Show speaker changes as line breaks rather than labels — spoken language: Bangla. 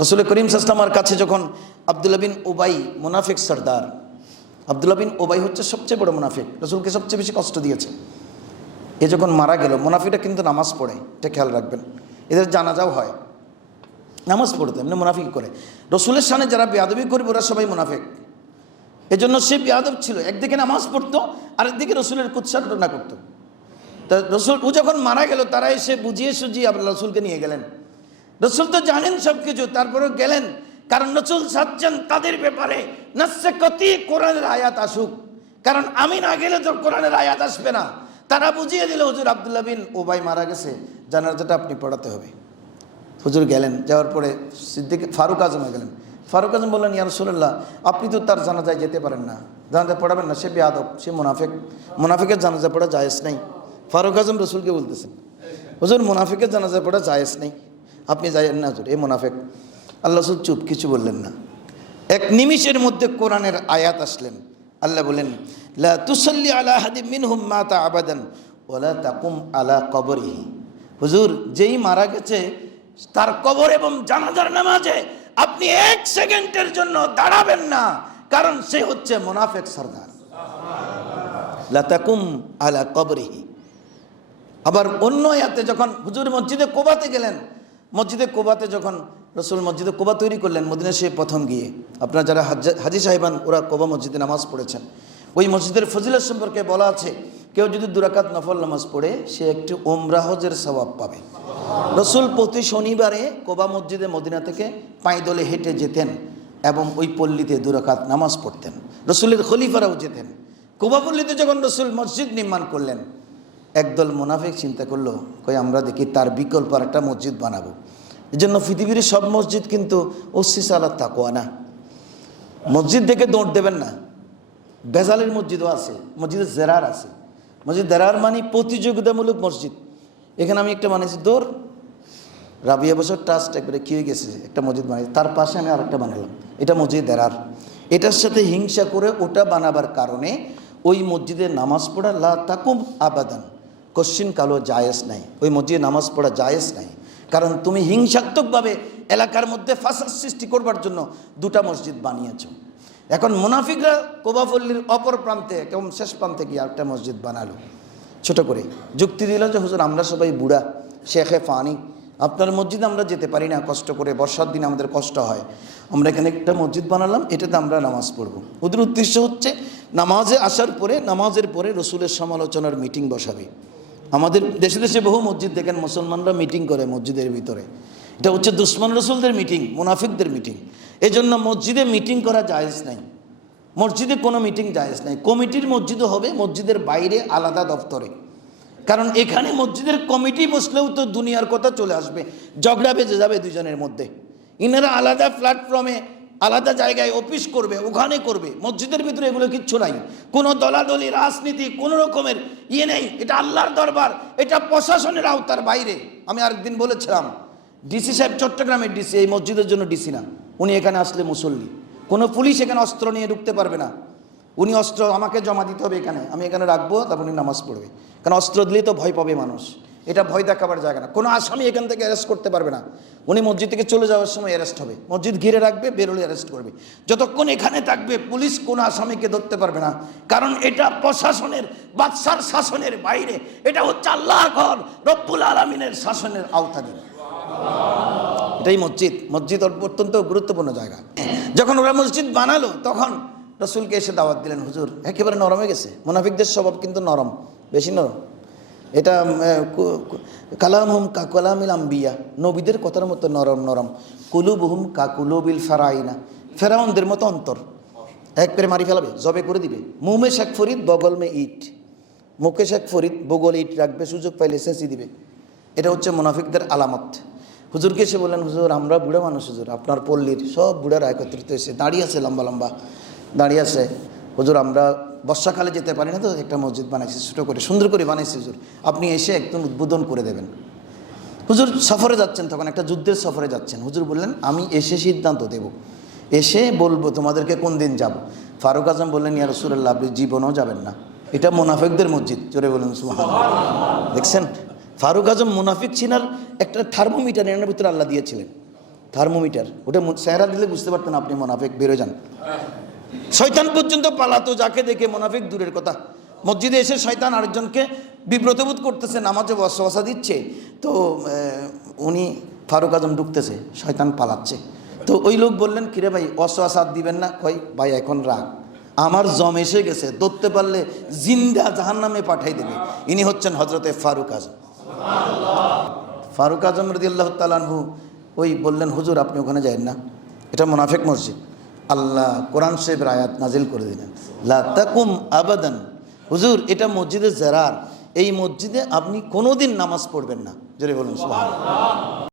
রসুল করিম সাসলামার কাছে যখন আবদুল্লা বিন ওবাই মুনাফিক সর্দার আবদুল্লা বিন ওবাই হচ্ছে সবচেয়ে বড় মুনাফিক, রসুলকে সবচেয়ে বেশি কষ্ট দিয়েছে। এ যখন মারা গেল মুনাফিটা কিন্তু নামাজ পড়ে, এটা খেয়াল রাখবেন। এদের জানাজাও হয়। নামাজ পড়তো, এমনি মুনাফিক করে। রসুলের সামনে যারা বেয়াদবি করবে, ওরা সবাই মুনাফিক। এজন্য সে বেয়াদব ছিল, একদিকে নামাজ পড়তো, আরেকদিকে রসুলের কুৎসাটনা করতো তা রসুল, ও যখন মারা গেল তারা এসে বুঝিয়ে সুঝিয়ে আবার রসুলকে নিয়ে গেলেন। রসুল তো জানেন সব কিছু তারপরেও গেলেন। কারণ রসুল সাচ্ছেন তাদের ব্যাপারে। নাসে কতি কোরআনের আয়াত আসুক। কারণ আমি না গেলে তো কোরআনের আয়াত আসবে না। তারা বুঝিয়ে দিল, হুজুর আবদুল্লাহ বিন ওবাই মারা গেছে। জানাজাটা আপনি পড়াতে হবে। হুজুর গেলেন, যাওয়ার পরে সিদ্দিক ফারুক আজমে গেলেন। ফারুক আজম বললেন, ইয়া রসুল্লাহ আপনি তো তার জানাজায় যেতে পারেন না। জানাজা পড়াবেন না, সে বেয়াদব সে মুনাফেক। মুনাফিকের জানাজা পড়া জায়েজ নাই। ফারুক আজম রসুলকে বলতেছেন, হুজুর, মুনাফিকের জানাজা পড়া জায়েজ নাই। আপনি যাইয়েন না হুজুর, এ মুনাফেক। আল্লাহ রসুল চুপ, কিছু বললেন না। এক নিমিষের মধ্যে কোরআনের আয়াত আসলেন। আল্লাহ বলেন, লা তুসল্লি আলা হাদিম মিনহুম মাতা আবাদান ওলা তাকুম আলা কবরিহি। হুজুর, যেই মারা গেছে, তার কবর এবং জানাজার নামাজে আপনি এক সেকেন্ডের জন্য দাঁড়াবেন না, কারণ সে হচ্ছে মোনাফেক সর্দার। লাতাকুম আলা কবরিহি। আবার অন্য আয়াতে যখন হুজুর মসজিদে কোবাতে গেলেন মসজিদে কোবাতে যখন রসুল মসজিদে কোবা তৈরি করলেন মদিনা সে প্রথম গিয়ে, আপনারা যারা হাজি সাহেবান, ওরা কোবা মসজিদে নামাজ পড়েছেন। ওই মসজিদের ফজিলত সম্পর্কে বলা আছে, কেউ যদি দুরাকাত নফল নামাজ পড়ে, সে একটি ওমরাহজের স্বভাব পাবে। রসুল প্রতি শনিবারে কোবা মসজিদে মদিনা থেকে পাঁইদলে হেঁটে যেতেন এবং ওই পল্লীতে দুরাকাত নামাজ পড়তেন। রসুলের খলিফারাও যেতেন। কোবা পল্লীতে যখন রসুল মসজিদ নির্মাণ করলেন একদল মুনাফিক চিন্তা করল, কই আমরা দেখি তার বিকল্প আর একটা মসজিদ বানাবো। এই জন্য পৃথিবীর সব মসজিদ কিন্তু ওসিস আলা তাকোয়া না। মসজিদ দেখে দৌড় দেবেন না। বেজালের মসজিদও আছে, মসজিদের জেরার আছে। মসজিদ জেরার মানে প্রতিযোগিতামূলক মসজিদ। এখানে আমি একটা বানিয়েছি দৌড়। রাবিয়া বছর ট্রাস্ট একবারে কি হয়ে গেছে, একটা মসজিদ বানিয়েছি তার পাশে আমি আরেকটা বানালাম, এটা মসজিদ দেরার এটার সাথে হিংসা করে ওটা বানাবার কারণে ওই মসজিদে নামাজ পড়া, লা তাকুম আবাদান। কালো জায়েজ নাই। ওই মসজিদে নামাজ পড়া জায়েজ নাই। কারণ তুমি হিংসাত্মকভাবে এলাকার মধ্যে ফাঁসার সৃষ্টি করবার জন্য দুটা মসজিদ বানিয়েছ। এখন মুনাফিকরা কোবাফল্লির অপর প্রান্তে কেমন শেষ প্রান্তে গিয়ে একটা মসজিদ বানালো। ছোট করে যুক্তি দিল যে, হুজুর, আমরা সবাই বুড়া, শেখে ফানি। আপনার মসজিদ আমরা যেতে পারি না, কষ্ট করে, বর্ষার দিন আমাদের কষ্ট হয়। আমরা এখানে একটা মসজিদ বানালাম, এটাতে আমরা নামাজ পড়ব। ওদের উদ্দেশ্য হচ্ছে নামাজে আসার পরে, নামাজের পরে রসুলের সমালোচনার মিটিং বসাবে। আমাদের দেশে দেশে বহু মসজিদ দেখেন, মুসলমানরা মিটিং করে মসজিদের ভিতরে। এটা হচ্ছে দুশ্মন রসুলদের মিটিং মুনাফিকদের মিটিং এজন্য মসজিদে মিটিং করা জায়েজ নাই। মসজিদে কোনো মিটিং জায়েজ নাই। কমিটির মসজিদও হবে, মসজিদের বাইরে আলাদা দপ্তরে। কারণ এখানে মসজিদের কমিটি বসলেও তো দুনিয়ার কথা চলে আসবে, ঝগড়া বেজে যাবে দুজনের মধ্যে। ইনারা আলাদা প্ল্যাটফর্মে আলাদা জায়গায় অফিস করবে, ওখানে করবে, মসজিদের ভিতরে এগুলো কিচ্ছু নাই। কোনো দলাদলি, রাজনীতি, কোনো রকমের ইয়ে নেই। এটা আল্লাহর দরবার, এটা প্রশাসনের আওতার বাইরে। আমি আরেকদিন বলেছিলাম, ডিসি সাহেব চট্টগ্রামের ডিসি, এই মসজিদের জন্য ডিসি না। উনি এখানে আসলে মুসল্লি। কোনো পুলিশ এখানে অস্ত্র নিয়ে ঢুকতে পারবে না। উনি অস্ত্র আমাকে জমা দিতে হবে এখানে। আমি এখানে রাখব, তারপর উনি নামাজ পড়বে। কারণ অস্ত্র দিলেই তো ভয় পাবে মানুষ। এটা ভয় দেখাবার জায়গা না। কোনো আসামি এখান থেকে অ্যারেস্ট করতে পারবে না। উনি মসজিদ থেকে চলে যাওয়ার সময় অ্যারেস্ট হবে। মসজিদ ঘিরে রাখবে বেরোলে অ্যারেস্ট করবে। যতক্ষণ এখানে থাকবে, পুলিশ কোনো আসামিকে ধরতে পারবে না। কারণ এটা প্রশাসনের, বাদশার শাসনের বাইরে। এটা হচ্ছে আল্লাহর ঘর, রব্বুল আলমিনের শাসনের আওতাধীন। এটাই মসজিদ। মসজিদ অত্যন্ত গুরুত্বপূর্ণ জায়গা। যখন ওরা মসজিদ বানালো, তখন রসুলকে এসে দাওয়াত দিলেন, হুজুর, একেবারে নরম গেছে। মোনাফিকদের স্বভাব কিন্তু নরম, বেশি নরম। এটা কালাম হুম কা কালামিল আম্বিয়া, নবীদের কথার মতো নরম নরম। কুলুব হুম কাকুলুবিল ফেরাইনা। ফেরাউনদের মতো অন্তর। এক করে মারি ফেলাবে, জবে করে দিবে। মুমে শেখ ফরিদ, বগল মে ইট। মুখে শেখ ফরিদ, বগল ইট রাখবে, সুযোগ পাইলে সেঁচি দিবে। এটা হচ্ছে মুনাফিকদের আলামত। হুজুরকে এসে বললেন, হুজুর, আমরা বুড়া মানুষ হুজুর, আপনার পল্লীর সব বুড়ারা একত্রিত এসে দাঁড়িয়ে আছে লম্বা লম্বা, দাঁড়িয়ে আছে। হুজুর, আমরা বর্ষাকালে যেতে পারি না তো, একটা মসজিদ বানাইছি, ছোটো করে, সুন্দর করে বানাইছি হুজুর। আপনি এসে একদম উদ্বোধন করে দেবেন। হুজুর সফরে যাচ্ছেন তখন, একটা যুদ্ধের সফরে যাচ্ছেন। হুজুর বললেন, আমি এসে সিদ্ধান্ত দেব। এসে বলব তোমাদেরকে কোন দিন যাব? ফারুক আজম বললেন, ইয়া রসুল্লাহ আপনি জীবনও যাবেন না। এটা মুনাফিকদের মসজিদ। জোরে বললেন সুহান দেখছেন? ফারুক আজম মুনাফিক চিনার একটা থার্মোমিটার এর ভিতরে আল্লাহ দিয়েছিলেন। থার্মোমিটার। ওটা চেহারা দিলে বুঝতে পারতেন আপনি মোনাফেক বেরো যান। শয়তান পর্যন্ত পালাতো, যাকে দেখে মোনাফিক দূরের কথা। মসজিদে এসে শয়তান আরেকজনকে বিব্রতবোধ করতেছে, নামাজে বসা দিচ্ছে। তো উনি ফারুক আজম ঢুকতেছে, শয়তান পালাচ্ছে। তো ওই লোক বললেন, কিরে ভাই অসওয়াসাদ দিবেন না? কই ভাই, এখন রাগ। আমার জম এসে গেছে, ধরতে পারলে জিন্দা জাহান নামে পাঠাই দেবে। ইনি হচ্ছেন হজরতে ফারুক আজম। ফারুক আজম রদি আল্লাহ তালানহু ওই বললেন, হুজুর, আপনি ওখানে যাবেন না। এটা মোনাফেক মসজিদ। আল্লাহ কোরআন সাহেবের আয়াত নাজিল করে দিলেন। লাকুম আবাদান। হুজুর, এটা মসজিদে জেরার। এই মসজিদে আপনি কোনোদিন নামাজ পড়বেন না। জোরে বলুন।